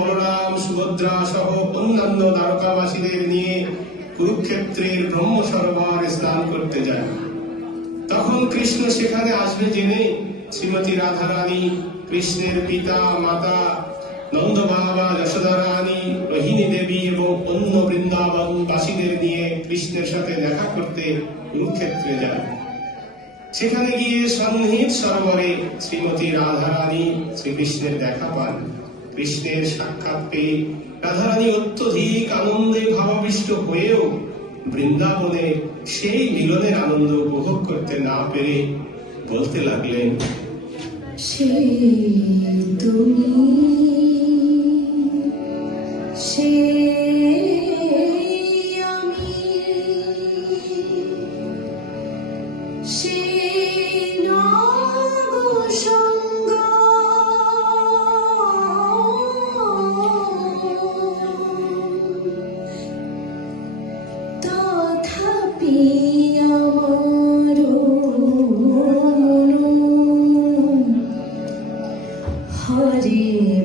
বলরাম, সুভদ্রা সহ অন্যান্য দ্বারকাবাসীদের নিয়ে কুরুক্ষেত্রের ব্রহ্ম সরোবর স্নান করতে যায়। তখন কৃষ্ণ সেখানে আসবে জেনে শ্রীমতী রাধা রানী কৃষ্ণের পিতা মাতা নন্দ বাবা, যশোদা রানী, রোহিণী দেবী এবং অন্য বৃন্দাবনবাসীদের নিয়ে কৃষ্ণের সাথে দেখা করতে কুরুক্ষেত্রে যায়। সেখানে গিয়ে সন্নিহিত সরোবরে শ্রীমতী রাধা রানী শ্রীকৃষ্ণের দেখা পান। কৃষ্ণের সাক্ষাৎ পেয়ে রাধা রানী অত্যধিক আনন্দে ভাবাবিষ্ট হয়েও বৃন্দাবনে সেই মিলনের আনন্দ উপভোগ করতে না পেরে বলতে লাগলেন, সে তুমি, সে আমি, সে নবসঙ্গ, তথাপি আমার হরে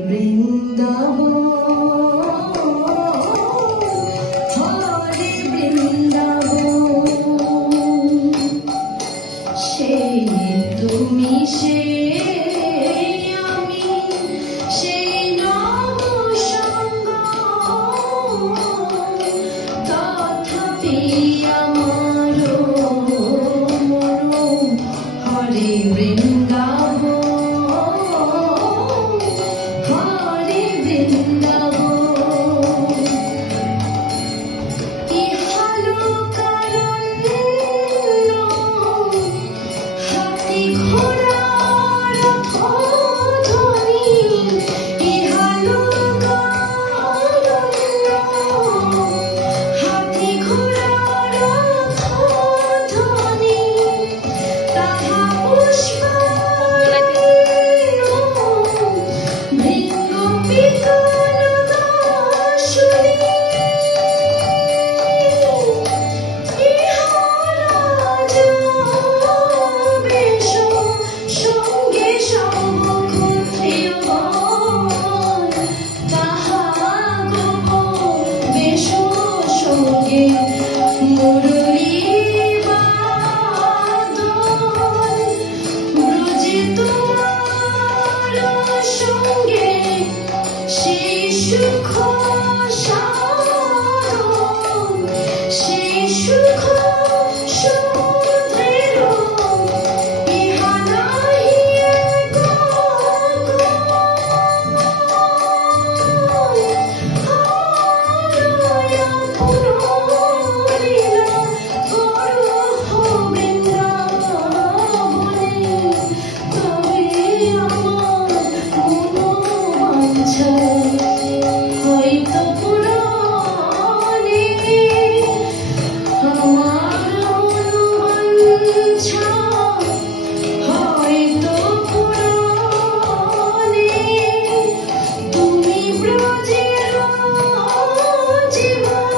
বৃন্দাবন, হরে বৃন্দাবন, সে তুমি, সে আমি, সেই নবসঙ্গ, তথাপি আমার হরে বৃন্দাবন, হরে বৃন্দাবন, ইহলোকারণ্য হাতি ঘোড়ার ধ্বনি, ইহলোকারণ্য হাতি ঘোড়ার ধ্বনি, তাহা পুষ্পায়ন ভৃঙ্গ পিতন দাসুনি, ইহা রাজা বেশ সঙ্গে সব ক্ষত্রিয়গণ, তাহা গোপ বেশ সঙ্গে মুরলী বাদন, ব্রজে তোমার সঙ্গে সেই সুখ সাধন, সেই সুখ সমুদ্রের ইহা নাহি হারায়া পুরলীলা করহ বৃন্দাবনে, তবে আমার মনোবাঞ্ছা হয়তো পুরাণে, আমার মনোবাঞ্ছা হয়তো পুরাণে, তুমি ব্রজের জীবন,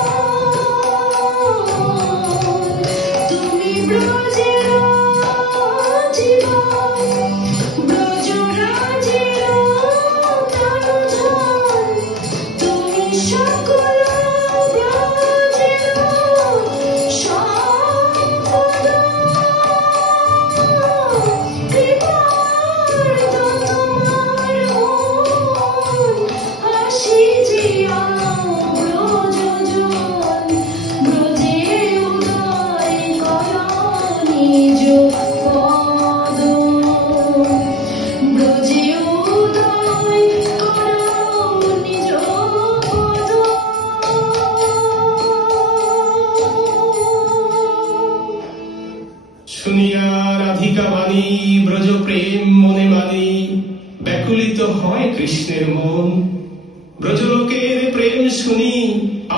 তুমি ব্রজের জীবন, ব্রজরাজের তনুধন, তুমি সকল ব্রজের সম্পদ, কৃপার্থ তোমার মন, আসি জিয়া ব্রজজন, ব্রজে উদয় কর নিজ পদ, ব্রজে উদয় কর নিজ পদ। শুনিয়া রাধিকা বাণী ব্রজ প্রেম মনে মানি, ব্যাকুলিত হয় কৃষ্ণের মন। ব্রজলোকের প্রেম শুনি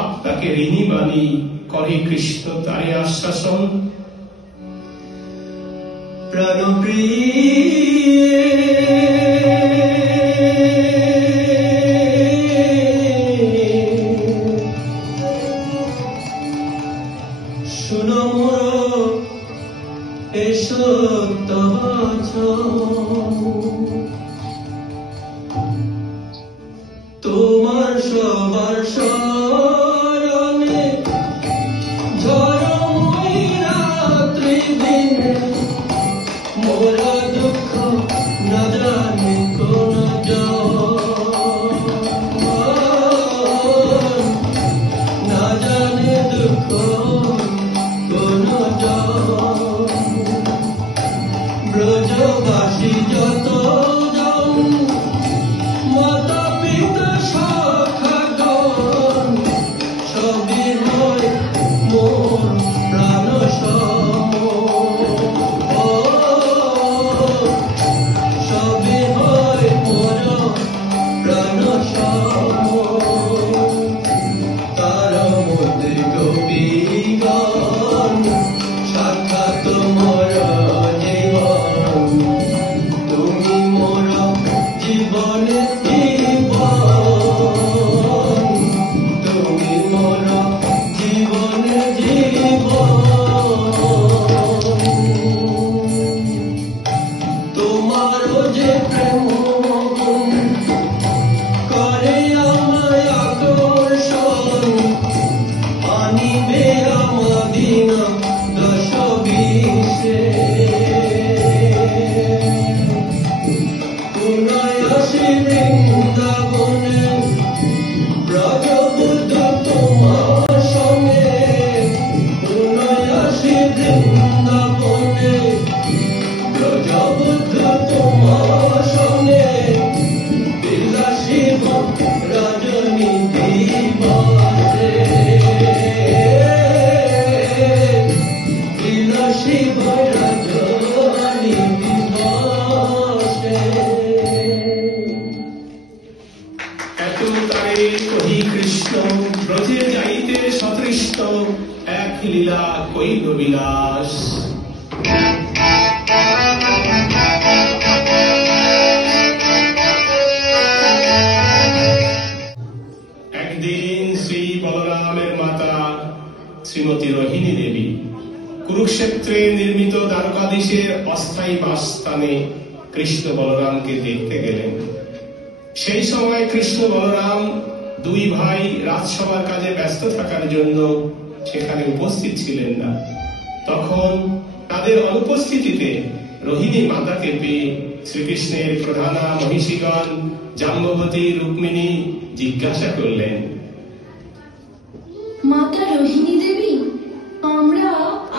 আপনাকে ঋণী বাণী, করে কৃষ্ণ তারে আশ্বাসন। শুনো মোর এসো তোমার তোমার সবার স্মরণে ঝড়ময় রাত্রি দিনে মোরা দুঃখ না জানি কোন না জানে দুঃখ কোন ব্রজবাসী যত জন মাতা পিতা শাখাগণ সবই হয় মোর প্রাণ সম সবই হয় মোর প্রাণ সম তার মধ্যে গোপীগণ সাক্ষাৎ মোর জীবন তুমি মোর জীবনে জীবন তুমি মোর জীবনে জীবন তোমারও যে প্রেম করে আমায় আকর্ষণ আনিবে আমাদিন দশ বিশে পুনয় আসি বৃন্দাবনে ব্রজবুদ্ধ তোমার সঙ্গে পুনয় আসি বৃন্দাবনে ব্রজবুদ্ধ তোমার সঙ্গে বিলাসী রজনী দিবসে বিলাসী রজনী দিবসে এত তারে কহি কৃষ্ণ ব্রজে যাইতে সতৃষ্ট এক লীলা কইল বিলাস। একদিন শ্রী বলরামের মাতা শ্রীমতী রোহিণী দেবী কুরুক্ষেত্রে নির্মিত দ্বারকাধীশের অস্থায়ী বাসস্থানে কৃষ্ণ বলরামকে দেখতে গেলেন। সেই সময় কৃষ্ণ বলরাম দুই ভাই রাজসভার কাজে ব্যস্ত থাকার জন্য সেখানে উপস্থিত ছিলেন না। তখন তাদের অনুপস্থিতিতে রোহিণী মাতাকে পেয়ে শ্রীকৃষ্ণের প্রধানা মহিষীগণ জাম্ববতী রুক্মিণী জিজ্ঞাসা করলেন, মাতা রোহিণী দেবী, আমরা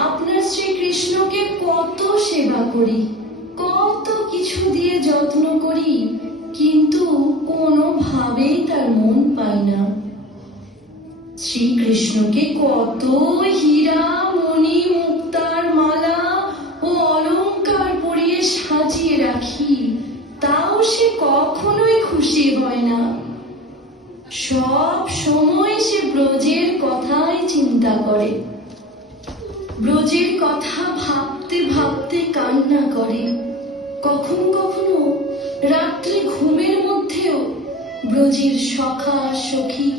আপনার শ্রীকৃষ্ণকে কত সেবা করি, কত কিছু দিয়ে যত্ন করি, কিন্তু কোনোভাবেই তার মন পাই না। শ্রীকৃষ্ণকে কত হীরা মণি মুক্তার মালা ও অলংকার পরিয়ে সাজিয়ে রাখি, তাও সে কখনোই খুশি হয় না। সব সময় সে ব্রজের কথাই চিন্তা করে, ব্রজের কথা ভাবতে ভাবতে কান্না করে। কখনো কখনো রাত্রে ঘুমের মধ্যেও ব্রজের সখা সখী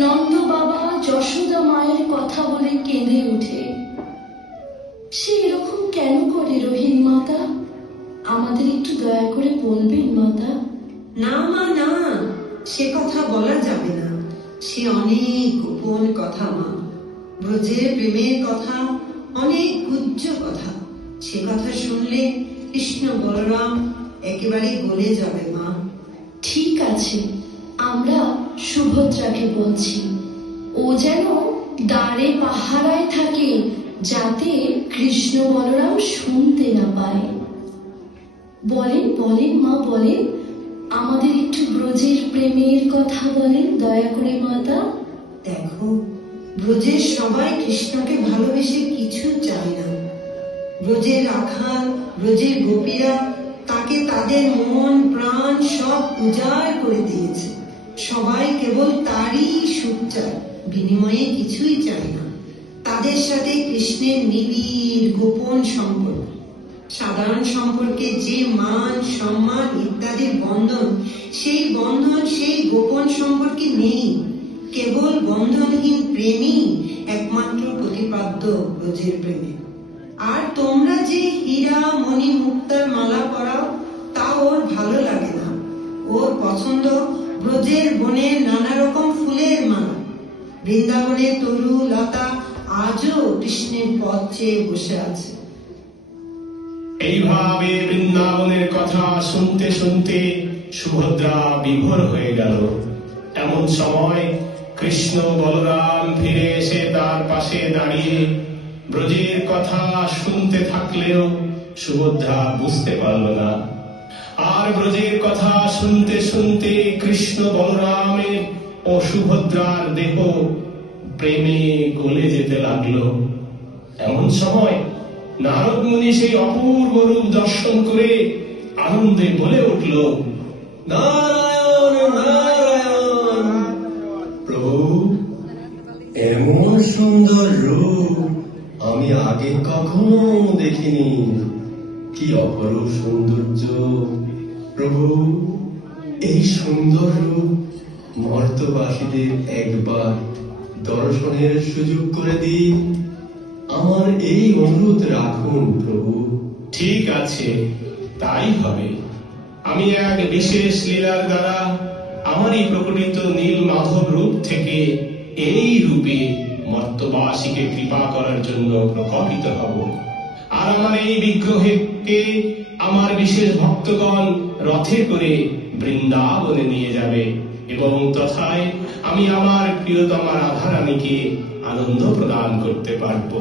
নন্দ বাবা যশোদা মায়ের কথা বলে কেঁদে ওঠে। সে এরকম কেন করে রোহিণী মাতা? আমাদের একটু দয়া করে বলবেন মাতা। না মা না, সে কথা বলা যাবে না, সে অনেক গোপন কথা মা। ব্রজের প্রেমের কথা অনেক গুহ্য কথা, সে কথা শুনলে কৃষ্ণ বলরাম একেবারে গলে যাবে মা। ঠিক আছে, আমরা সুভদ্রাকে বলছি, ও যেন দ্বারে পাহারায় থাকে, যাতে কৃষ্ণ বলরাম শুনতে না পায়। বলেন বলেন মা বলেন, আমাদের একটু ব্রজের প্রেমের কথা বলেন দয়া করে মাতা। দেখো, ব্রজের সবাই কৃষ্ণকে ভালোবেসে কিছু চায় না। ব্রজের রাখাল, ব্রজের গোপীরা তাকে তাদের মন প্রাণ সব উজাড় করে দিয়েছে। সবাই কেবল তারই সুখ চায়, বিনিময়ে কিছুই চায় না। তাদের সাথে কৃষ্ণের নিবিড় গোপন সম্পর্ক, সাধারণ সম্পর্কে যে মান সম্মান ইত্যাদির বন্ধন, সেই বন্ধন সেই গোপন সম্পর্কে নেই। কেবল বন্ধনহীন প্রেমই একমাত্র প্রতিপাদ্য ব্রজের প্রেমে। আর তোমরা যে হীরা মণি মুক্তার মালা পরাও, তা ওর ভালো লাগে না। ওর পছন্দ ব্রজের বনে নানা রকম ফুলের মালা। বৃন্দাবনে তরু লতা আজও কৃষ্ণের পথ চেয়ে বসে আছে। এইভাবে বৃন্দাবনের কথা শুনতে শুনতে সুভদ্রা বিভোর হয়ে গেল। এমন সময় কৃষ্ণ বলরাম ফিরে এসে তার পাশে দাঁড়িয়ে ব্রজের কথা শুনতে থাকলেও সুভদ্রা বুঝতে পারল না। আর ব্রজের কথা শুনতে শুনতে কৃষ্ণ বলরামের ও সুভদ্রার দেহ প্রেমে গলে যেতে লাগলো। এমন সময় নারদ মুনি সেই অপূর্ব রূপ দর্শন করে আনন্দে বলে উঠল, নারায়ণ নারায়ণ। প্রভু, এমন সুন্দর রূপ আমি আগে কখনো দেখিনি। কি অপরূপ সৌন্দর্য! প্রভু, এই সুন্দর রূপ মর্তবাসীদের একবার দর্শনের সুযোগ করে দিন। আমার এই অনুরোধ রাখুন প্রভু। ঠিক আছে, তাই হবে। আমি এক বিশেষ লীলার দ্বারা আমারই প্রকটিত নীল মাধব রূপ থেকে এই রূপে মর্তবাসীকে কৃপা করার জন্য প্রকটিত হব। আর আমার এই বিগ্রহকে আমার বিশেষ ভক্তগণ রথে করে বৃন্দাবনে নিয়ে যাবে এবং তথায় আমি আমার প্রিয়তমা রাধারানীকে আনন্দ প্রদান করতে পারব।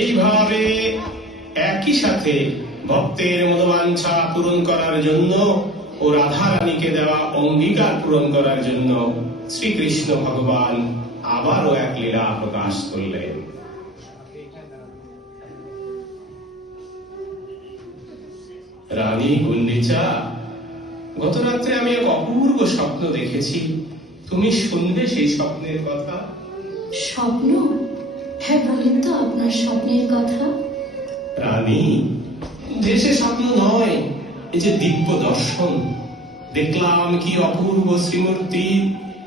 এইভাবে একই সাথে ভক্তের মনোবাঞ্ছা পূরণ করার জন্য ও রাধারানীকে দেওয়া অঙ্গীকার পূরণ করার জন্য শ্রীকৃষ্ণ ভগবান আবারও এক লীলা প্রকাশ করলেন। রানী গুন্ডিচা, গত রাত্রে আমি এক অপূর্ব স্বপ্ন দেখেছি। তুমি শুনবে সেই স্বপ্নের কথা? স্বপ্ন? হ্যাঁ, বলুন তো আপনার স্বপ্নের কথা। রানী, দেশে স্বপ্ন নয়, এই যে দিব্য দর্শন। দেখলাম কি অপূর্ব শ্রীমূর্তি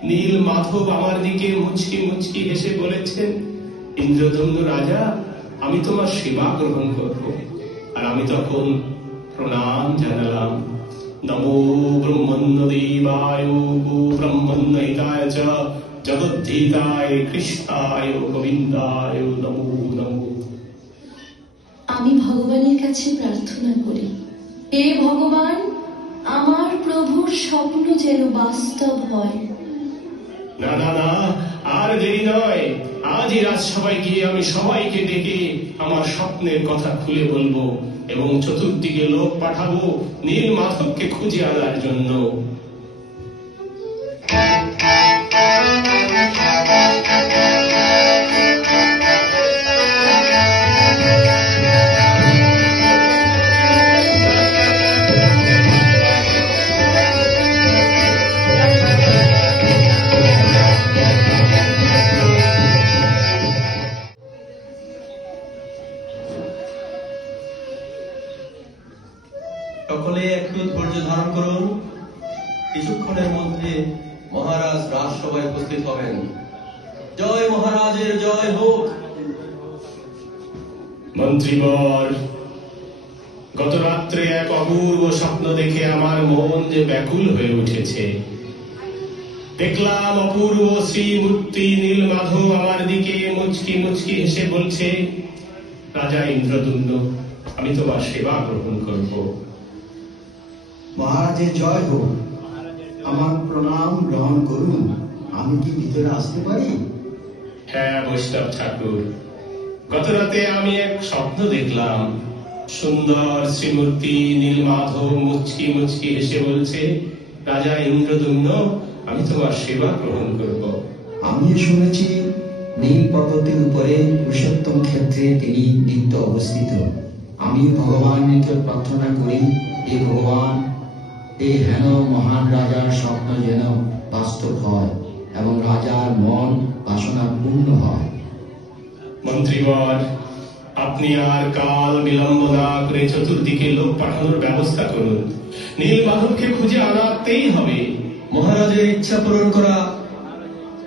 নীল মাধব আমার দিকে মুচকি মুচকি হেসে বলেছেন, ইন্দ্রদম্ন রাজা, আমি তোমার সেবা গ্রহণ করব। আর আমি তখন প্রণাম জানালাম, নমো ব্রহ্মণ্য দেবায় গো ব্রহ্মণ্য হিতায় চ জগদ্ধিতায় কৃষ্ণায় গোবিন্দায় নমো নমো। আমি ভগবানের কাছে প্রার্থনা করি, হে ভগবান, আমার প্রভুর স্বপ্ন যেন বাস্তব হয়। না না না, আর দেরি নয়। আজই রাজসভায় গিয়ে আমি সবাইকে ডেকে আমার স্বপ্নের কথা খুলে বলবো এবং চতুর্দিকে লোক পাঠাবো নীল মাধবকে খুঁজে আনার জন্য। সকলে একটু ধৈর্য ধারণ করুন। কিছুক্ষণের মধ্যে মহারাজ রাজসভায় উপস্থিত হবেন। জয় মহারাজের জয় হোক। মন্ত্রীবর, গত রাত্রে এক অপূর্ব স্বপ্ন দেখে আমার মন যে ব্যাকুল হয়ে উঠেছে। দেখলাম অপূর্ব শ্রীমূর্তি নীল মাধব আমার দিকে মুচকি মুচকি হেসে বলছে, রাজা ইন্দ্রদুম্ন, আমি তোমার সেবা গ্রহণ করব। মহারাজের জয় হোক। আমার প্রণাম গ্রহণ করুন। আমি কি ভিতরে আসতে পারি? হ্যাঁ বৈষ্ণব ঠাকুর, গত রাতে আমি এক স্বপ্ন দেখলাম। সুন্দর শ্রীমূর্তি নীল মাধব মুচকি মুচকি হেসে বলছে, রাজা ইন্দ্রদুম্ন, আমি তোমার সেবা গ্রহণ করব। আমিও শুনেছি নীল পর্বতের উপরে পুরুষোত্তম ক্ষেত্রে তিনি নিত্য অবস্থিত। আমি ভগবানকে প্রার্থনা করি, হে ভগবান, এই হেন মহান রাজার স্বপ্ন যেন বাস্তব হয় এবং রাজার মন বাসনা পূর্ণ হয়। মন্ত্রীবর, আপনি আর কাল বিলম্ব না করে চতুর্দিকে লোক পাঠানোর ব্যবস্থা করুন। নীলমাধবকে খুঁজে আনাতেই হবে। মহারাজের ইচ্ছা পূরণ করা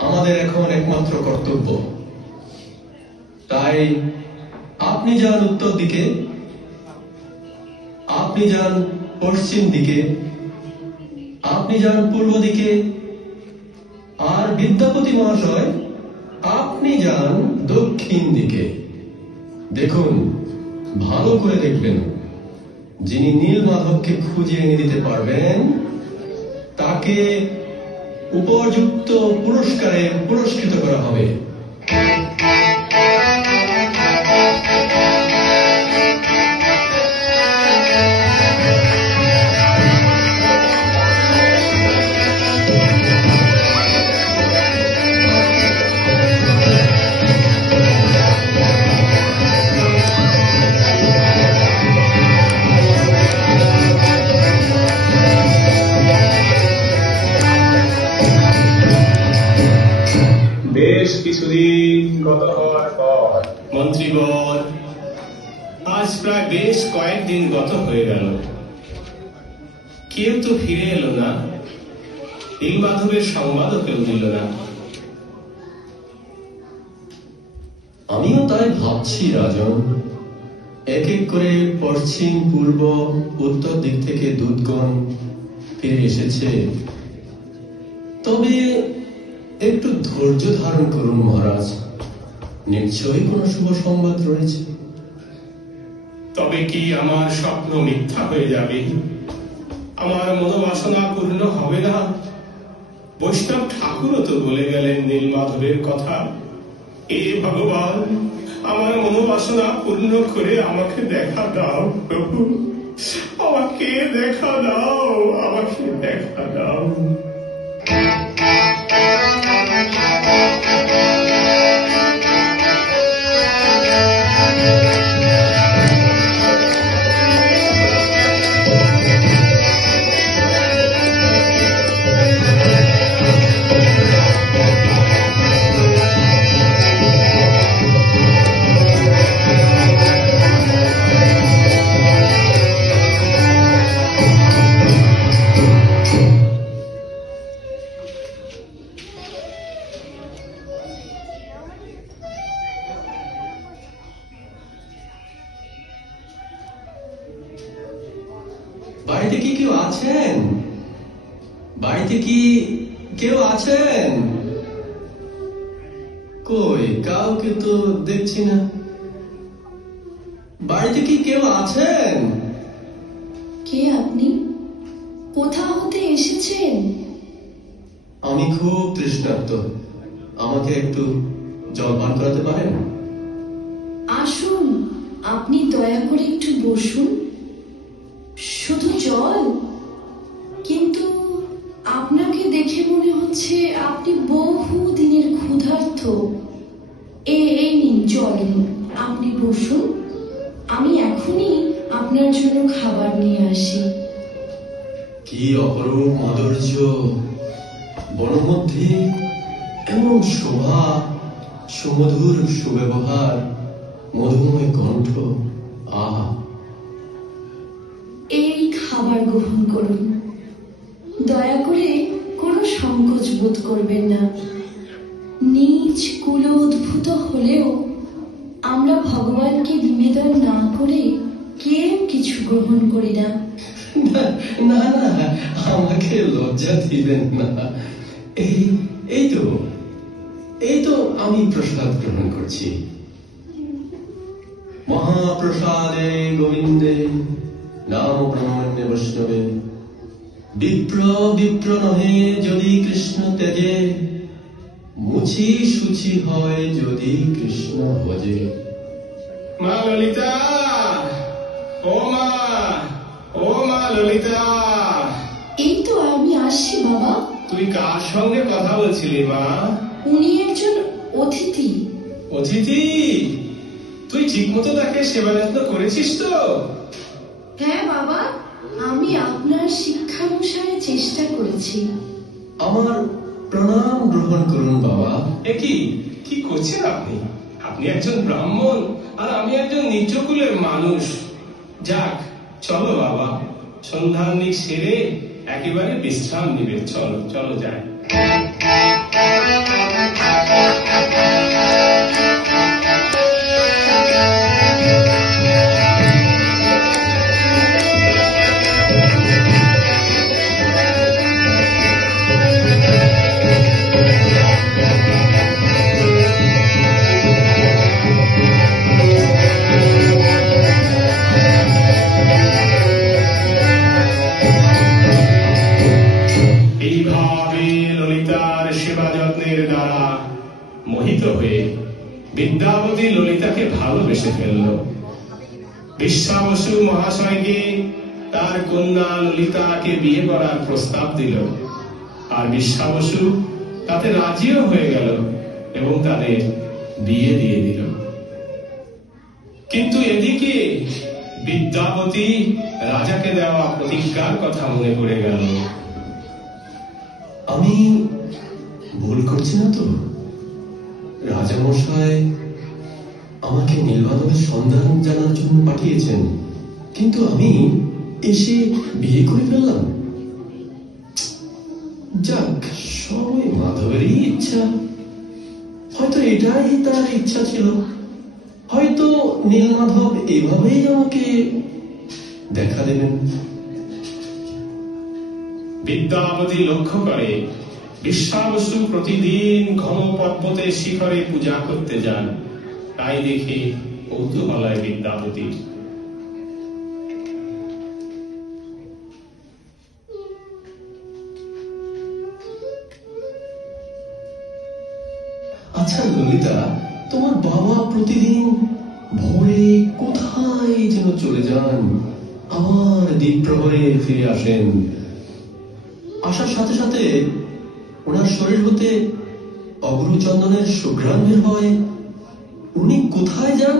আমাদের এখন একমাত্র কর্তব্য। তাই আপনি যান উত্তর দিকে, আপনি যান পশ্চিম দিকে, আপনি যান পূর্ব দিকে, আর বিদ্যাপতি মহাশয় আপনি যান দক্ষিণ দিকে। দেখুন, ভালো করে দেখবেন, যিনি নীলমাধবকে খুঁজে এনে দিতে পারবেন তাকে উপযুক্ত পুরস্কারে পুরস্কৃত করা হবে। বেশ কিছুদিন গত হওয়ার পর মন্ত্রীবর, আজ প্রায় বেশ কয়েকদিন গত হয়ে গেল, কেউ তো ফিরে এলো না। নীলমাধবের সংবাদও কেউ দিল না। আমিও তাই ভাবছি রাজন। এক এক করে পশ্চিম, পূর্ব, উত্তর দিক থেকে দূতগণ ফিরে এসেছে। তবে একটু ধৈর্য ধারণ করুন মহারাজ, নিশ্চয়ই কোন শুভ সংবাদ রয়েছে। তবে কি আমার স্বপ্ন মিথ্যা হয়ে যাবে? আমার মনোবাসনা পূর্ণ হবে না? বৈষ্ণব ঠাকুরও তো বলে গেলেন নীলমাধবের কথা। এ ভগবান, আমার মনোবাসনা পূর্ণ করে আমাকে দেখা দাও প্রভু, আমাকে দেখা দাও, আমাকে দেখা দাও। বাড়িতে কি কেউ আছেন? বাড়িতে কি কেউ আছেন? কই, কাউকে তো দেখছি না। বাড়িতে কি কেউ আছেন? কে আপনি? কোথা হতে এসেছেন? আমি খুব তৃষ্ণার্ত, আমাকে একটু জল পান করাতে পারেন? আসুন, আপনি দয়া করে একটু বসুন। শুধু জল? কিন্তু আপনাকে দেখে মনে হচ্ছে আপনি বহু দিনের ক্ষুধার্ত। এই নিন জল নিন, আপনি বসুন, আমি এখনই আপনার জন্য খাবার নিয়ে আসি। কি অপরূপ মাধুর্য! বনের মধ্যে এমন শোভা, সুমধুর সুব্যবহার, মধুময় কণ্ঠ। আহা! এই খাবার গ্রহণ করুন, দয়া করে কোনো সংকোচ বোধ করবেন না। নিজ কুলোদ্ভূত হলেও আমরা ভগবানকে নিবেদন না করে কেউ কিছু গ্রহণ করি না। না না, আমাকে লজ্জা দিবেন না। এই তো আমি প্রসাদ গ্রহণ করছি। মহাপ্রসাদে গোবিন্দে নাম ব্রহ্মণ্য বৈষ্ণবে, বিপ্র বিপ্র নহে যদি কৃষ্ণ তেজে, মুছি সুচি হয় যদি কৃষ্ণ ভজে। মা ললিতা, ও মা, ও মা ললিতা। এই তো আমি আসছি বাবা। তুই কার সঙ্গে কথা বলছিলি মা? উনি একজন অতিথি। অতিথি? তুই ঠিক মতো তাকে সেবা যত্ন করেছিস তো? হ্যাঁ বাবা, আমি আপনার শিক্ষানুসারে চেষ্টা করেছি। আমার প্রণাম গ্রহণ করুন বাবা। কি করছেন আপনি? আপনি একজন ব্রাহ্মণ আর আমি একজন নিচকুলের মানুষ। যাক, চলো বাবা, সন্ধ্যান্বিক সেরে একেবারে বিশ্রাম নিবে। চলো চলো যাই। এইভাবে ললিতার সেবা যত্নের দ্বারা মোহিত হয়ে বিদ্যাবতী ললিতাকে ভালোবেসে ফেলল। বিশ্বাবসু মহাশয়কে তার কন্যা ললিতাকে বিয়ে করার প্রস্তাব দিল, আর বিশ্বাবসু তাতে রাজিও হয়ে গেল এবং তাদের বিয়ে দিয়ে দিল। কিন্তু এদিকে বিদ্যাবতী রাজাকে দেওয়া প্রতিজ্ঞার কথা মনে পড়ে গেল। আমি ভুল করছি না তো? রাজামশাই আমাকে নীলমাধবের সন্ধান জানার জন্য পাঠিয়েছেন, কিন্তু আমি এসে বিয়ে করে ফেললাম। যাক, সবই মাধবেরই ইচ্ছা। হয়তো এটাই তার ইচ্ছা ছিল। হয়তো নীলমাধব এভাবেই আমাকে দেখা দেবেন। বিদ্যাবতী লক্ষ্য করে বিশ্বাবসু প্রতিদিন ঘন পর্বতের শিখরে পূজা করতে যান। তাই দেখে কৌতূহল হয় বিদ্যাবতীর। আচ্ছা ললিতা, তোমার বাবা প্রতিদিন ভোরে কোথায় যেন চলে যান, আবার দ্বীপ প্রহরে ফিরে আসেন। আসার সাথে সাথে ওনার শরীর হতে অগ্রচন্দনের সুঘ্রাণ বের হয়। উনি কোথায় যান,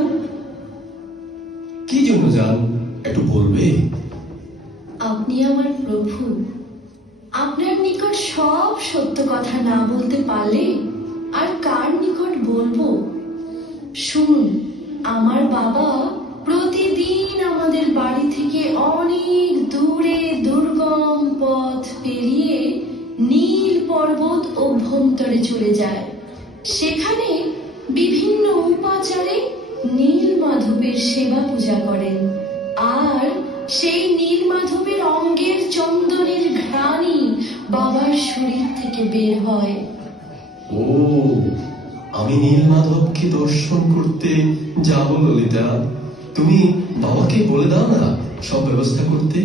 কি জন্য যান, একটু বলবে? আপনি আমার প্রভু, আপনার নিকট সব সত্য কথা না বলতে পারলে আর কার নিকট বলবো? শুনুন, আমার বাবা প্রতিদিন আমাদের বাড়ি থেকে অনেক দূরে দুর্গম পথ পেরিয়ে নীল পর্বত অভ্যন্তরে চলে যায়। সেখানে বিভিন্ন উপাচারে নীল মাধবের সেবা পূজা করেন, আর সেই নীল মাধবের অঙ্গের চন্দনের ঘ্রাণই বাবার শরীর থেকে বের হয়। ও, আমি নীলমাধবকে দর্শন করতে যাব ললিতা। তুমি বাবাকে বলে দাও না সব ব্যবস্থা করতে।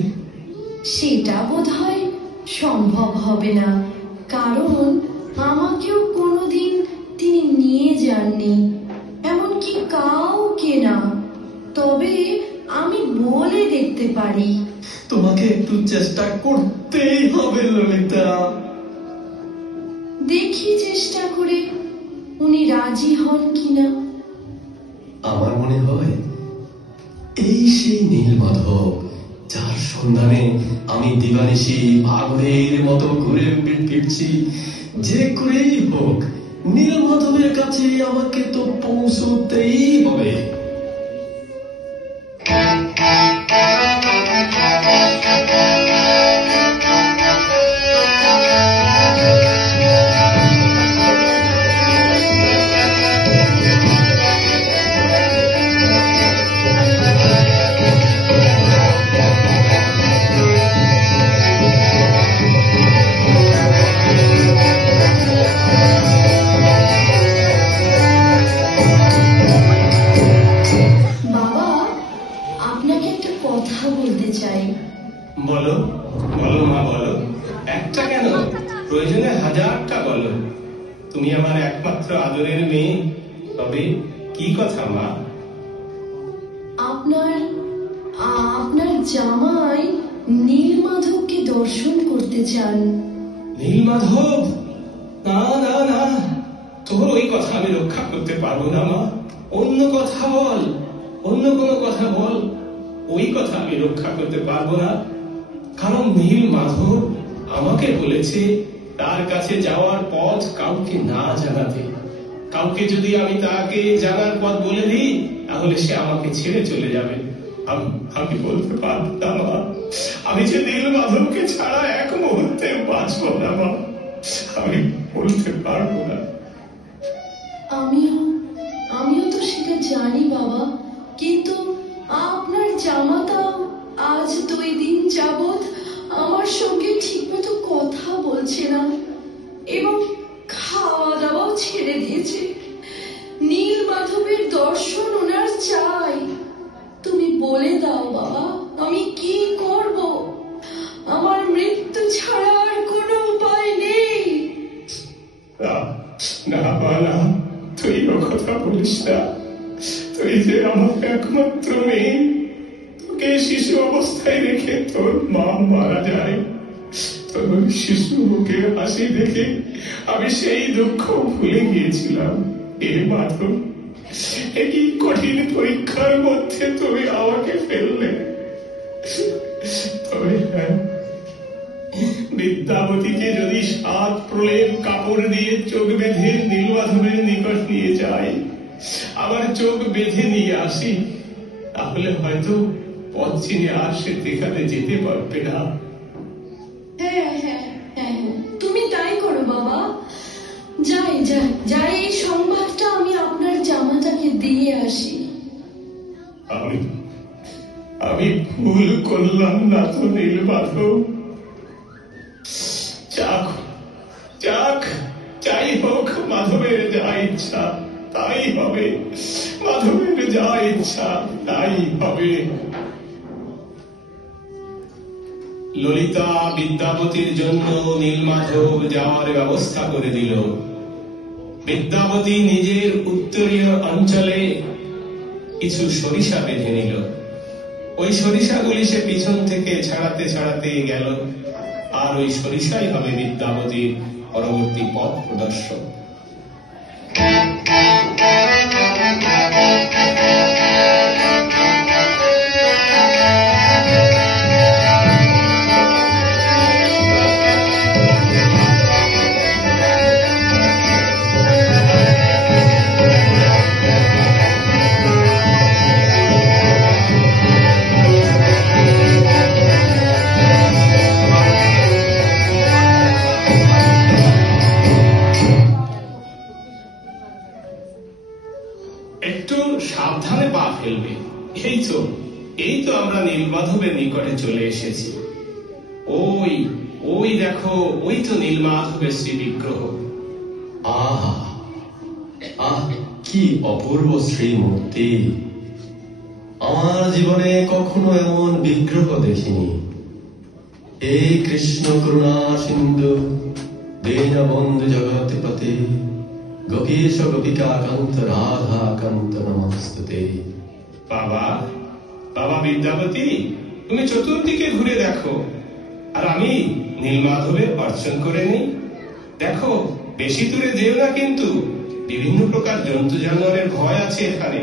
সেটা বোধহয় সম্ভব হবে না, কারণ আমাকেও কোনোদিন তিনি নিয়ে যাননি, এমনকি কাউকে না। তবে আমি বলে দেখতে পারি। তোমাকে একটু চেষ্টা করতেই হবে ললিতা। দেখি চেষ্টা করে উনি রাজি হন কিনা। আমার মনে হয় এই সেই নীলমাধব যার সন্ধানে আমি দিবানিশি পাগলের মতো ঘুরে ফিরছি। যে করেই হোক নীলমাধবের কাছে আমাকে তো পৌঁছতেই হবে। বাবা, আপনাকে একটা কথা বলতে চাই। বলো বলো মা, বলো। একটা কেন, প্রয়োজনে হাজারটা বলো। তুমি আমার একমাত্র আদরের মেয়ে, তবে কি কথা মা? আপনার আপনার জামাই নীলমাধবকে দর্শন করতে চান। নীলমাধব? না না না, তোর ওই কথা আমি রক্ষা করতে পারবো না মা। অন্য কথা বল, অন্য কোনো কথা বল। ওই কথা আমি রক্ষা করতে পারবো না, কারণ নীলমাধব আমাকে বলেছে তার কাছে যাওয়ার পথ কাউকে না জানাতে। কাউকে যদি আমি তাকে জানার পথ বলে দিই, তাহলে সে আমাকে ছেড়ে চলে যাবে। আমি বলতে পারবো না মা, আমি যে নীলমাধবকে ছাড়া এক মুহূর্তে বাঁচবো না মা, আমি বলতে পারবো না। আমিও তো সেটা জানি বাবা, কিন্তু আপনার জামাতা আজ 2 দিন যাবৎ আমার সঙ্গে ঠিকমতো কথা বলছে না এবং খাওয়া দাওয়াও ছেড়ে দিয়েছে। নীলমাধবের দর্শন ওনার চাই। তুমি বলে দাও বাবা, আমি কি করব? আমার মৃত্যু ছাড়া আর কোনো উপায় নেই। না না মা, না, তুই ও কথা বলিস না। তুই যে আমার একমাত্র মেয়ে, তোকে শিশু অবস্থায় রেখে তোর মা মারা যায়। তোর শিশু মুখের হাসি দেখে আমি সেই দুঃখ ভুলে গিয়েছিলাম। এ মাধব, এই কঠিন পরীক্ষার মধ্যে তুমি আমাকে ফেললে। তবে হ্যাঁ, বিদ্যাবতীকে যদি 7 প্রলেপ কাপড় দিয়ে চোখ বেঁধে নীলমাধবের নিকট নিয়ে যাই, আবার চোখ বেঁধে নিয়ে আসি, তাহলে হয়তো পথ চিনে আর সে সেখানে যেতে পারবে না। হ্যাঁ হ্যাঁ হ্যাঁ, তুমি তাই করো বাবা। যাই এই সংবাদটা আমি আপনার জামাতাকে দিয়ে আসি। আমি ভুল করলাম না তো নীলমাধব? যাই হোক, মাধবের যা ইচ্ছা তাই হবে। মাধবের যা ইচ্ছা তাই হবে। ললিতা বিদ্যাপতির জন্য নীলমাধব যাওয়ার ব্যবস্থা করে দিল। বিদ্যাপতি নিজের উত্তরীয় অঞ্চলে কিছু সরিষা বেঁধে নিল। ওই সরিষাগুলি সে পিছন থেকে ছাড়াতে গেল, আর ওই সরিষাই হবে বিদ্যাপতির পরবর্তী পথ প্রদর্শক। একটু সাবধানে পা ফেলবে। এই তো আমরা নীলমাধবের নিকটে চলে এসেছি। ওই দেখো, ওই তো নীলমাধবের শ্রী বিগ্রহ। কি অপূর্ব শ্রীমূর্তি! আমার জীবনে কখনো এমন বিগ্রহ দেখিনি। হে কৃষ্ণ করুণা সিন্ধু দীনবন্ধু জগৎপতে গোপীশ গোপিকা কান্ত রাধা কান্ত নমস্তুতে। বাবা বিদ্যাপতি, তুমি চতুর্দিকে ঘুরে দেখো, আর আমি নীলমাধবের অর্চন করে নিই। দেখো, বেশি দূরে যেও না, কিন্তু বিভিন্ন প্রকার জন্তু জানোয়ারের ভয় আছে এখানে।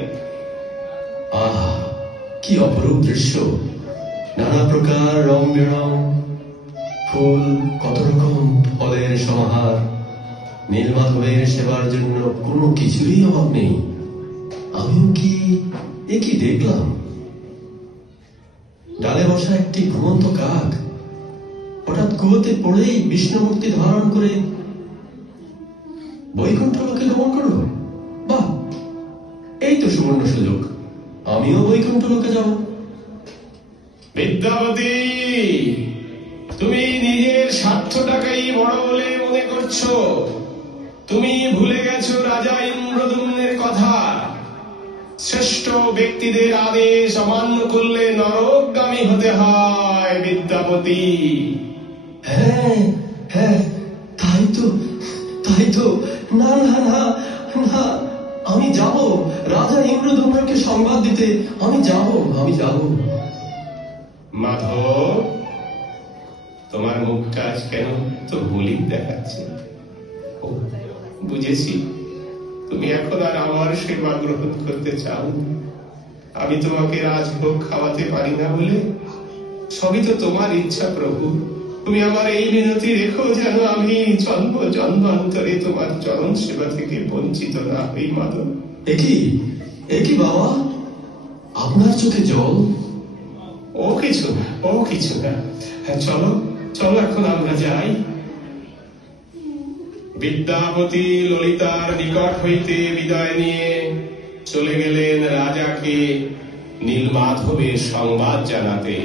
কি অপরূপ দৃশ্য! নানা প্রকার রং বেরং ফুল, কত রকম ফলের সমাহার। নীলমাধবের সেবার জন্য কোনো কিছুরই অভাব নেই। আমিও কি দেখলাম? ডালে বসা একটি ঘুমন্ত কাক হঠাৎ কুয়োতে পড়েই বিষ্ণুমূর্তি ধারণ করে বৈকুণ্ঠ লোকে গমন করলো। বাহ, এই তো সুবর্ণ সুযোগ, আমিও বৈকুণ্ঠ লোকে যাব। বিদ্যাপতি, তুমি নিজের স্বার্থটাকেই বড় বলে মনে করছো। তুমি ভুলে গেছো রাজা ইন্দ্রদ্যুম্নের কথা। শ্রেষ্ঠ ব্যক্তিদের আদেশ অমান্য করলে নরকগামী হতে হয় বিদ্যাপতি। হ্যাঁ, তাই তো। না, আমি যাব রাজা ইন্দ্রদ্যুম্নকে সংবাদ দিতে। আমি যাব। মাধব, তোমার মুখটা আজ কেন তো মলিন দেখাচ্ছে? বুঝেছি, তুমি এখন আর আমার সেবা গ্রহণ করতে চাও। আমি তোমাকে রাজভোগ খাওয়াতে পারি না বলে। সবই তো তোমার ইচ্ছা প্রভু, তুমি আমার এই মিনতি রেখো যেন আমি জন্ম জন্মান্তরে তোমার চরণ সেবা থেকে বঞ্চিত না হই মাধব। একই একই বাবা, আপনার চোখে জল? ও কিছু না, ও কিছু না। হ্যাঁ, চলো চলো এখন আমরা যাই। বিদ্যাপতি ললিতার নিকট হইতে বিদায় নিয়ে চলে গেলেন রাজাকে নীলমাধবের সংবাদ জানাতে।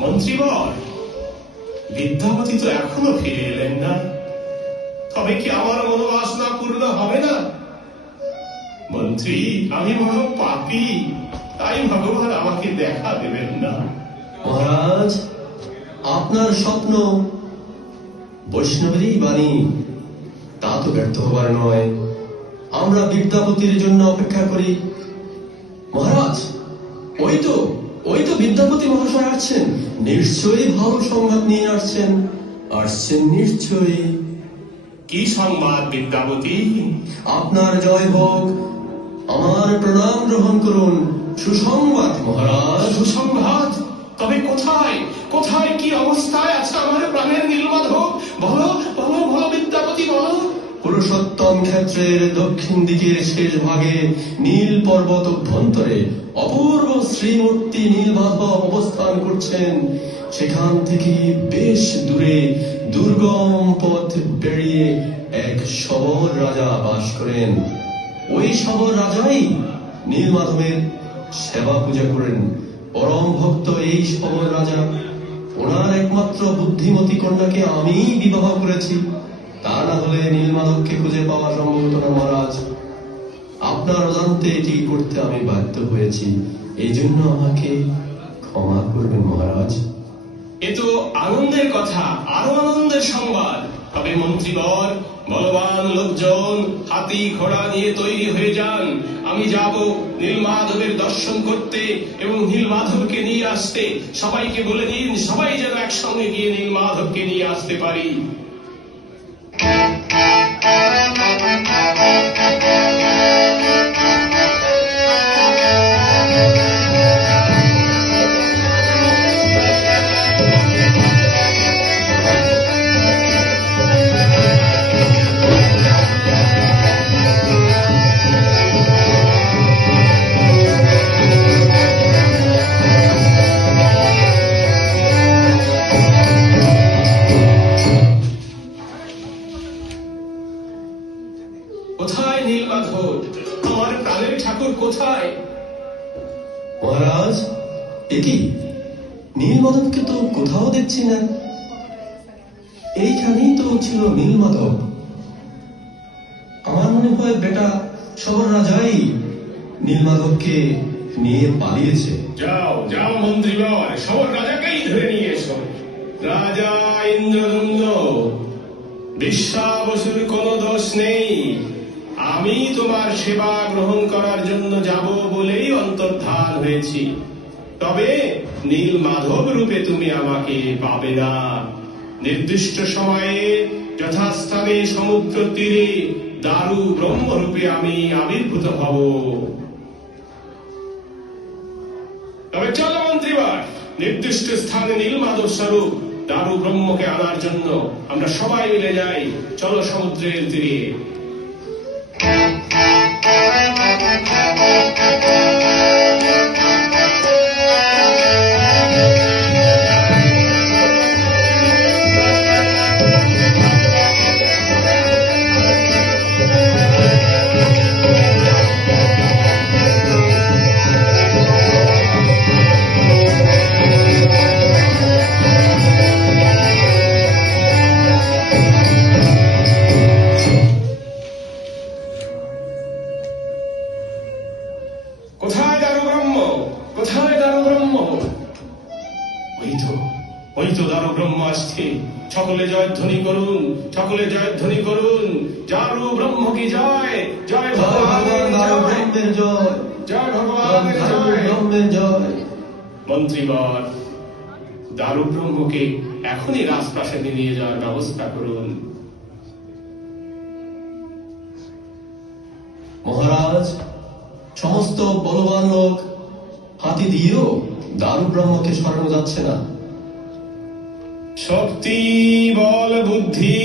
মন্ত্রীবর, বিদ্যাপতি তো এখনো ফিরে এলেন না, তবে কি আমার মনোবাসনা পূর্ণ হবে না? মন্ত্রী, আমি বড় পাপী, তাই ভগবান আমাকে দেখা দেবেন না। মহারাজ, আপনার স্বপ্ন বৈষ্ণবেরই বাণী, তা তো ব্যর্থ হবার নয়। আমরা বিদ্যাপতির জন্য অপেক্ষা করি। মহারাজ, ওই তো বিদ্যাপতি মহাশয় আসছেন। নিশ্চয়ই ভালো সংবাদ নিয়ে আসছেন নিশ্চয়ই। কি সংবাদ বিদ্যাপতি? আপনার জয় হোক, আমার প্রণাম গ্রহণ করুন। সুসংবাদ মহারাজ। সুসংবাদ? তবে কোথায় কোথায় কি অবস্থায় আছে আমার প্রাণের নীলমাধব? বলো বলো বলো বিদ্যাপতি, বলো। পুরুষোত্তম ক্ষেত্রের দক্ষিণ দিকের শেষ ভাগে নীল পর্বত অভ্যন্তরে অপূর্ব শ্রীমূর্তি নীলমাধব অবস্থান করছেন। সেখান থেকে বেশ দূরে দুর্গম পথ বেরিয়ে এক সবর রাজা বাস করেন। ওই সবর রাজাই নীলমাধবের সেবা পূজা করেন। পরম ভক্ত এই সবর রাজা। ওনার একমাত্র বুদ্ধিমতী কন্যাকে আমি বিবাহ করেছি। তা না হলে নীলমাধবকে খুঁজে পাওয়া সম্ভব হতো না মহারাজ। আপনার অজান্তে এটি করতে আমি বাধ্য হয়েছি, এই জন্য আমাকে ক্ষমা করবেন মহারাজ। এ তো আনন্দের কথা, আরো আনন্দের সংবাদ। তবে মন্ত্রীবর, বলবান লোকজন হাতি ঘোড়া নিয়ে তৈরি হয়ে যান। আমি যাব নীলমাধবের দর্শন করতে এবং নীলমাধবকে নিয়ে আসতে। সবাইকে বলে দিন, সবাই যেন একসঙ্গে গিয়ে নীলমাধবকে নিয়ে আসতে পারি। কোথায় নীলমাধব? আমার প্রাণের ঠাকুর কোথায়? মহারাজ, একই নীলমাধবকে তো কোথাও দেখছি না। এইখানেই তো ছিল নীলমাধব। আমার মনে হয় বেটা সবর রাজাই নীলমাধবকে নিয়ে পালিয়েছে। যাও যাও মন্ত্রীবর, সবর রাজাকেই ধরে নিয়ে এসো। রাজা ইন্দ্রদম্ন, বিশ্বাবসুর কোনো দোষ নেই। আমি তোমার সেবা গ্রহণ করার জন্য যাব বলেই অন্তর্ধান হয়েছি। তবে নীলমাধব রূপে তুমি আমাকে পাবে না। নির্দিষ্ট সময়ে যথাস্থানে সমুদ্র তীরে দারু ব্রহ্মরূপে আমি আবির্ভূত হব। তবে চলো মন্ত্রীবর, নির্দিষ্ট স্থানে নীলমাধব স্বরূপ দারু ব্রহ্মকে আনার জন্য আমরা সবাই মিলে যাই। চলো সমুদ্রের তীরে। কোথায় দারু ব্রহ্ম? কোথায় দারু ব্রহ্ম? ওই তো ওই তো দারু ব্রহ্ম আসছে, সকলে জয়ধ্বনি করুন, সকলে জয়ধ্বনি করুন। দারু ব্রহ্ম কি জয়, জয় ভগবানের জয়, জয়, জয় ভগবানের জয়। ব্রহ্মের জয়। মন্ত্রীবর, দারু ব্রহ্মকে এখনই রাজপ্রাসাদে নিয়ে যাওয়ার ব্যবস্থা করুন। মহারাজ, সমস্ত বলবান লোক হাতি দিয়েও দারু ব্রহ্মকে সরানো যাচ্ছে না। শক্তি, বল, বুদ্ধি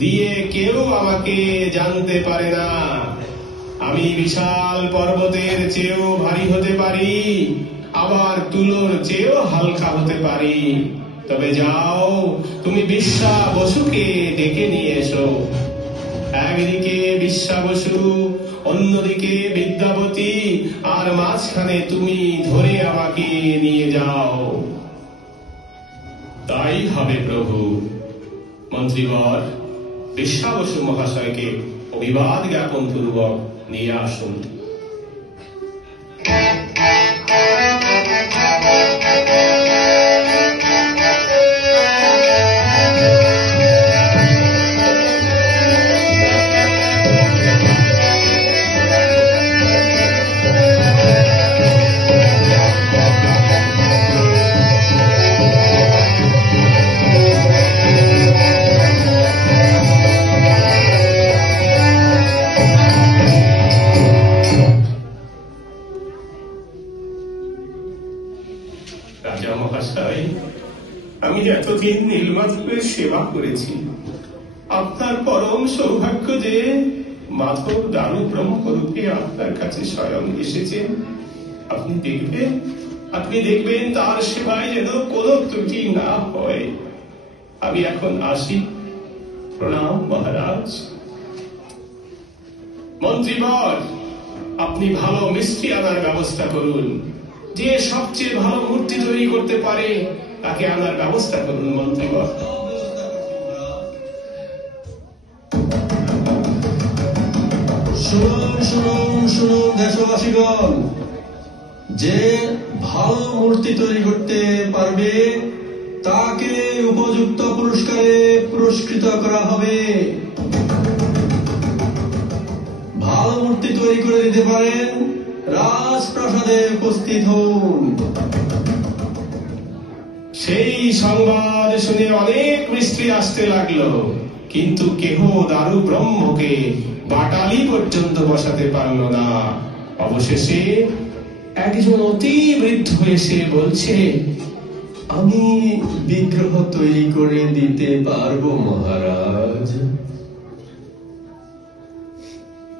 দিয়ে কেউ আমাকে জানতে পারে না। আমি বিশাল পর্বতের চেয়েও ভারী হতে পারি, আবার তুলোর চেয়েও হালকা হতে পারি। তবে যাও, তুমি বিশ্বা বসুকে ডেকে নিয়ে এসো। একদিকে বিশ্বা বসু, অন্যদিকে বিদ্যাপতি, আর মাঝখানে তুমি ধরে আমাকে নিয়ে যাও। তাই হবে প্রভু। মন্ত্রীবর, বিশ্বা বসু মহাশয়কে অভিবাদ জ্ঞাপন পূর্বক নিয়ে আসুন। রাজা মহাশয়, আমি এতদিন নীলমাধবের সেবা করেছি। আপনার পরম সৌভাগ্য যে মাধব দারু ব্রহ্মরূপে আপনার কাছে স্বয়ং এসেছেন। আপনি দেখবেন তার সেবায় যেন কোনো ত্রুটি না হয়। আমি এখন আসি। প্রণাম মহারাজ। মন্ত্রীবর, আপনি ভালো মিস্ত্রি আনার ব্যবস্থা করুন। যে সবচেয়ে ভালো মূর্তি তৈরি করতে পারে তাকে আনার ব্যবস্থা করুন মন্ত্রীবর। শুনুন শুনুন শুনুন দেশবাসীগণ, যে ভালো মূর্তি তৈরি করতে পারবে তাকে উপযুক্ত পুরস্কারে পুরস্কৃত করা হবে। ভালো মূর্তি তৈরি করে দিতে পারেন, রাজপ্রাসাদে উপস্থিত হন। সেই সংবাদ শুনে অনেক মিস্ত্রি আসতে লাগলো, কিন্তু কেহ দারু ব্রহ্মকে বাটালি পর্যন্ত বসাতে পারল না। অবশেষে একজন অতি বৃদ্ধ এসে বলছে, আমি বিগ্রহ তৈরি করে দিতে পারবো মহারাজ।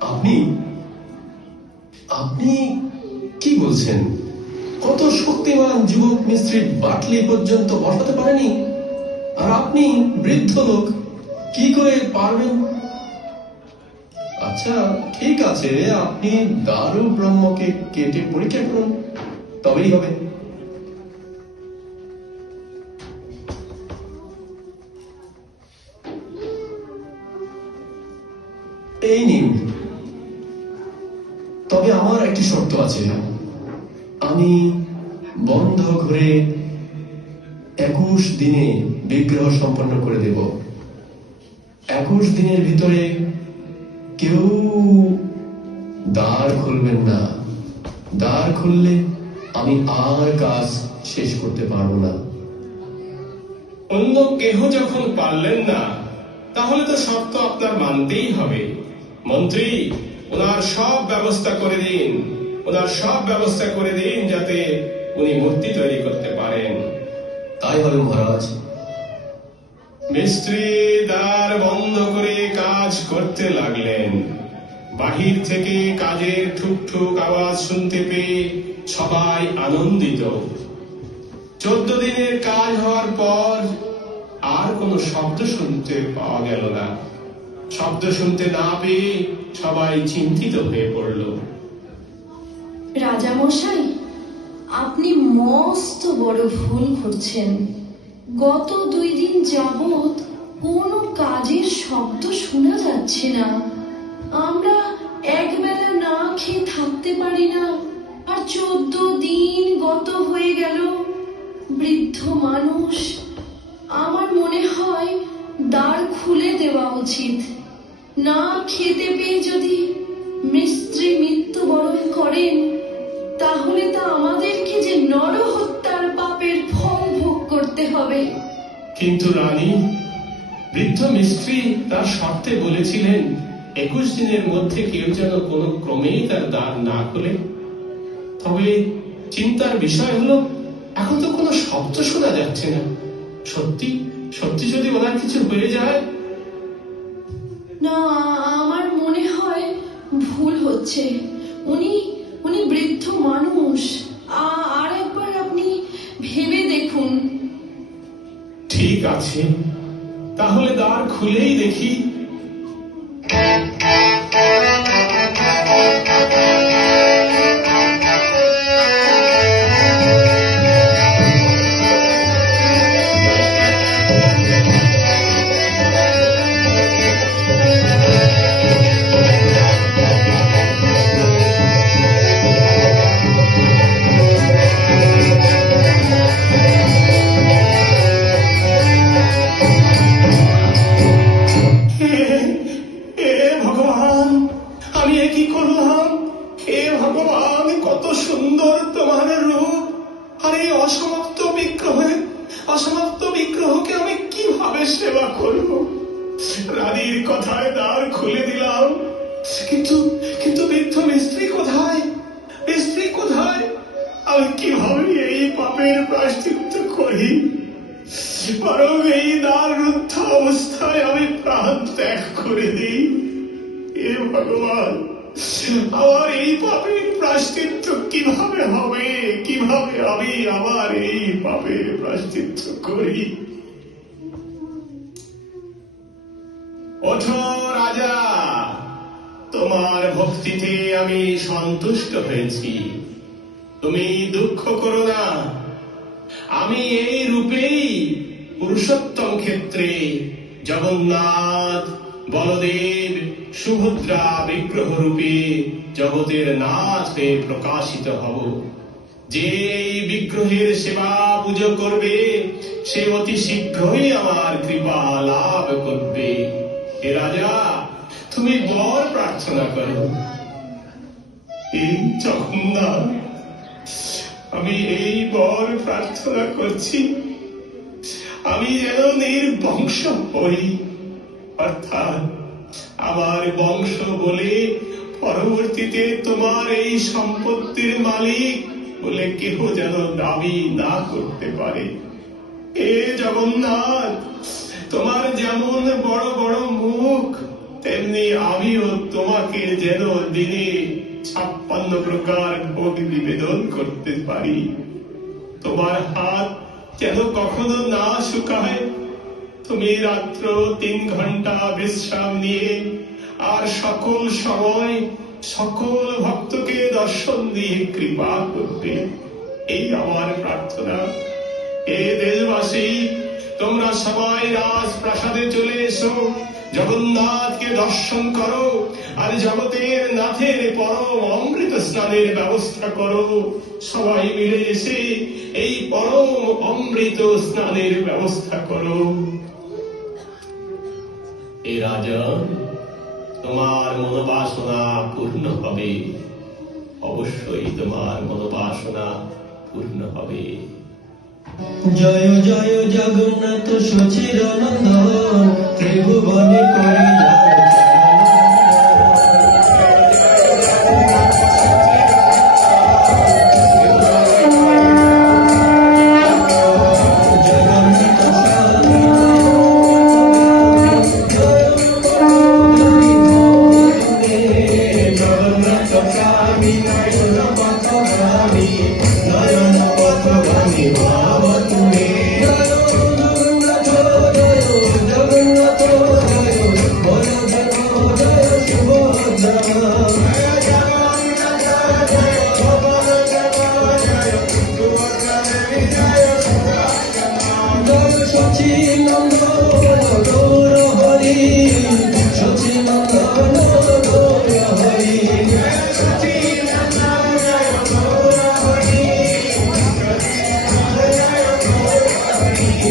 আপনি আপনি কি বলছেন? কত শক্তিমান যুবক মিস্ত্রি বাটলি পর্যন্ত বসাতে পারেনি, আর আপনি বৃদ্ধ লোক কি করে পারবেন? আচ্ছা ঠিক আছে, আপনি দারু ব্রহ্মকে কেটে পরীক্ষা করুন, তবেই হবে। এই নিন। তবে আমার একটি শর্ত আছে, আমি বন্ধ ঘরে 21 দিনে বিগ্রহ সম্পন্ন করে দেব। 21 দিনের ভিতরে কেউ দ্বার খুলবেন না। দ্বার খুললে আমি আর কাজ শেষ করতে পারবো না। অন্য কেহ যখন পারলেন না, তাহলে তো শর্ত আপনার মানতেই হবে। মন্ত্রী, ওনার সব ব্যবস্থা করে দিন, যাতে উনি মূর্তি তৈরি করতে পারেন। তাই হবে মহারাজ। মিস্ত্রি দ্বার বন্ধ করে কাজ করতে লাগলেন। বাহির থেকে কাজের ঠুক ঠুক আওয়াজ শুনতে পেয়ে সবাই আনন্দিত। 14 দিনের কাজ হওয়ার পর আর কোনো শব্দ শুনতে পাওয়া গেল না। শব্দ শুনতে না পেয়ে সবাই চিন্তিত হয়ে পড়ল। রাজামশাই, আপনি মস্ত বড় ভুল করছেন। গত 2 দিন যাবৎ কোনো কাজের শব্দ শোনা যাচ্ছে না। আমরা একবেলা না খেয়ে থাকতে পারি না, আর 14 দিন গত হয়ে গেল। বৃদ্ধ মানুষ, আমার মনে হয় দ্বার খুলে দেওয়া উচিত। না খেতে পেয়ে যদি মিস্ত্রি মৃত্যুবরণ করেন, তাহলে তা আমাদেরকে যে নরহত্যার পাপের ফল ভোগ করতে হবে। কিন্তু রানী, বৃদ্ধ মিস্ত্রি তার শর্তে বলেছিলেন 21 দিনের মধ্যে কেউ যেন কোনো ক্রমেই তার দ্বার না খোলে। তবে চিন্তার বিষয় হলো, এখন তো কোনো শব্দ শোনা যাচ্ছে না। সত্যি সত্যি যদি ওনার কিছু হয়ে যায়? না, আমার মনে হয় ভুল হচ্ছে। উনি উনি বৃদ্ধ মানুষ। আর একবার আপনি ভেবে দেখুন। ঠিক আছে, তাহলে দ্বার খুলেই দেখি। হে ভগবান, আমি এ কি করলাম? হে ভগবান, কত সুন্দর তোমার রূপ! আর এই অসমাপ্ত বিগ্রহকে আমি কিভাবে সেবা করব? রানীর কথায় দ্বার খুলে দিলাম, কিন্তু কিন্তু বৃদ্ধ মিস্ত্রি কোথায়? আমি কিভাবে এই পাপের প্রায়শ্চিত্ত করি? বরং এই দ্বার রুদ্ধ অবস্থায় আমি প্রাণ ত্যাগ করে দিই। হে ভগবান, আমার এই পাপের প্রায়শ্চিত্ত কিভাবে হবে? কিভাবে আমি আমার এই পাপের প্রায়শ্চিত্ত করি? ওঠো রাজা, তোমার ভক্তিতে আমি সন্তুষ্ট হয়েছি। তুমি দুঃখ করো না। আমি এই রূপেই পুরুষোত্তম ক্ষেত্রে জগন্নাথ, বলদেব, সুভদ্রা বিগ্রহ রূপে জগতের নাথ হয়ে প্রকাশিত হব। যে এই বিগ্রহের সেবা পুজো করবে, সে অতি শীঘ্রই আমার কৃপা লাভ করবে। হে রাজা, তুমি বর প্রার্থনা করো। এই জগন্নাথ, আমি এই বর প্রার্থনা করছি, আমি যেন নির্বংশ হই, অর্থাৎ আমার বংশ বলে পরবর্তীতে তোমার এই সম্পত্তির মালিক বলে কেহ যেন দাবি না করতে পারে। হে জগন্নাথ, তোমার যেমন বড় বড় মুখ, তেমনি আমিও তোমাকে যেন দিনে 56 প্রকার ভোগ নিবেদন করতে পারি। তোমার হাত যেন কখনো না শুকায়। তুমি রাত্র 3 ঘন্টা বিশ্রাম নিয়ে আর সকল সময় সকল ভক্তকে দর্শন দিয়ে কৃপা করবে, এই আমার প্রার্থনা। হে দেশবাসী, তোমরা সবাই রাজপ্রাসাদে চলে এসো, জগন্নাথকে দর্শন করো, আর জগতের নাথের পরম অমৃত স্নানের ব্যবস্থা করো। সবাই মিলে এসে এই পরম অমৃত স্নানের ব্যবস্থা করো। এ রাজা, তোমার মনোবাসনা পূর্ণ হবে, অবশ্যই তোমার মনোবাসনা পূর্ণ হবে। জয় জয় জগন্নাথ সচির নন্দন, ত্রিভুবনে করি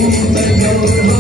নিত্য